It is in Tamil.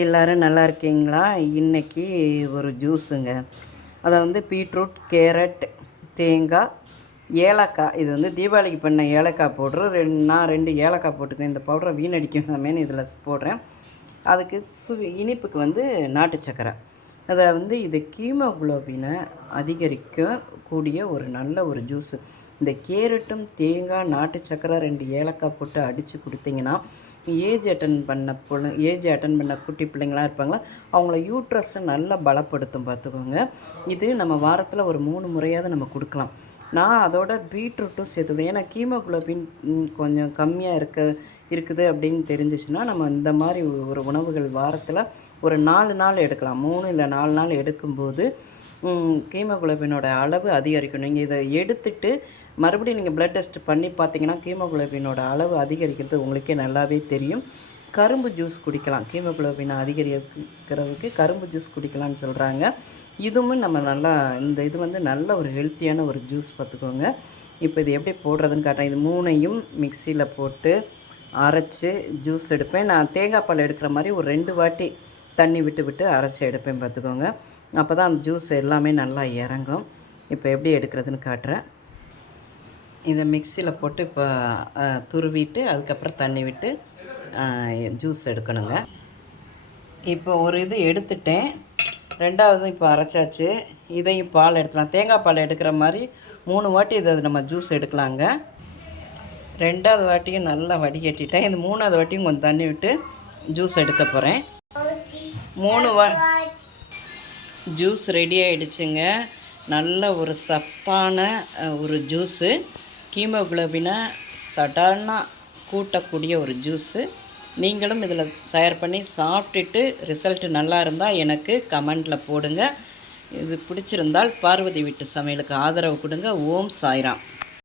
எல்லோரும் நல்லா இருக்கீங்களா? இன்றைக்கி ஒரு ஜூஸுங்க. அதை வந்து பீட்ரூட், கேரட், தேங்காய், ஏலக்காய். இது வந்து தீபாவளிக்கு பண்ண ஏலக்காய் பவுட்ரு. நான் 2 ஏலக்காய் போட்டுக்கேன். இந்த பவுடரை வீணடிக்காமேன்னு இதில் போடுறேன். அதுக்கு இனிப்புக்கு வந்து நாட்டு சக்கரை. அதை வந்து இது ஹீமோகுளோபினை அதிகரிக்க கூடிய ஒரு நல்ல ஒரு ஜூஸு. இந்த கேரட்டும் தேங்காய், நாட்டு சக்கரை, 2 ஏலக்காய் போட்டு அடித்து கொடுத்தீங்கன்னா, ஏஜ் அட்டன் பண்ண குட்டி பிள்ளைங்களாம் இருப்பாங்களா, அவங்கள யூட்ரஸை நல்லா பலப்படுத்தும் பார்த்துக்கோங்க. இது நம்ம வாரத்தில் ஒரு 3 முறையாவது நம்ம கொடுக்கலாம். நான் அதோட பீட்ரூட்டும் சேர்த்துவிடுவேன். ஏன்னா ஹீமோகுளோபின் கொஞ்சம் கம்மியாக இருக்குது அப்படின்னு தெரிஞ்சிச்சுன்னா, நம்ம இந்த மாதிரி ஒரு உணவுகள் வாரத்தில் ஒரு 4 நாள் எடுக்கலாம். 3 இல்லை 4 நாள் எடுக்கும்போது ஹீமோகுளோபினோட அளவு அதிகரிக்கும். நீங்கள் இதை எடுத்துட்டு மறுபடியும் நீங்கள் ப்ளட் டெஸ்ட் பண்ணி பார்த்தீங்கன்னா ஹீமோகுளோபினோட அளவு அதிகரிக்கிறது உங்களுக்கே நல்லாவே தெரியும். கரும்பு ஜூஸ் குடிக்கலாம். ஹீமோகுளோபினை அதிகரிக்கிறதுக்கு கரும்பு ஜூஸ் குடிக்கலாம்னு சொல்கிறாங்க. இதுவும் நம்ம நல்லா இது வந்து நல்ல ஒரு ஹெல்த்தியான ஒரு ஜூஸ் பார்த்துக்கோங்க. இப்போ இது எப்படி போடுறதுன்னு காட்டுறேன். இது 3ஐயும் மிக்சியில் போட்டு அரைச்சி ஜூஸ் எடுப்பேன். நான் தேங்காய் பால் எடுக்கிற மாதிரி ஒரு 2 வாட்டி தண்ணி விட்டு அரைச்சி எடுப்பேன் பார்த்துக்கோங்க. அப்போ தான் அந்த ஜூஸ் எல்லாமே நல்லா இறங்கும். இப்போ எப்படி எடுக்கிறதுன்னு காட்டுறேன். இதை மிக்சியில் போட்டு இப்போ துருவிட்டு அதுக்கப்புறம் தண்ணி விட்டு ஜூஸ் எடுக்கணுங்க. இப்போ ஒரு இது எடுத்துட்டேன். 2வது இப்போ அரைச்சாச்சு. இதையும் பால் எடுத்துக்கலாம். தேங்காய் பால் எடுக்கிற மாதிரி 3 வாட்டி இதை நம்ம ஜூஸ் எடுக்கலாங்க. 2வது வாட்டியும் நல்லா வடிகட்டிட்டேன். இந்த 3வது வாட்டியும் கொஞ்சம் தண்ணி விட்டு ஜூஸ் எடுக்க போகிறேன். 3 ஜூஸ் ரெடி ஆகிடுச்சுங்க. நல்ல ஒரு சத்தான ஒரு ஜூஸு. ஹீமோகுளோபினை சடனாக கூட்டக்கூடிய ஒரு ஜூஸு. நீங்களும் இதில் தயார் பண்ணி சாப்பிட்டுட்டு ரிசல்ட்டு நல்லா இருந்தால் எனக்கு கமெண்டில் போடுங்க. இது பிடிச்சிருந்தால் பார்வதி வீட்டு சமையலுக்கு ஆதரவு கொடுங்க. ஓம் சாய்ராம்.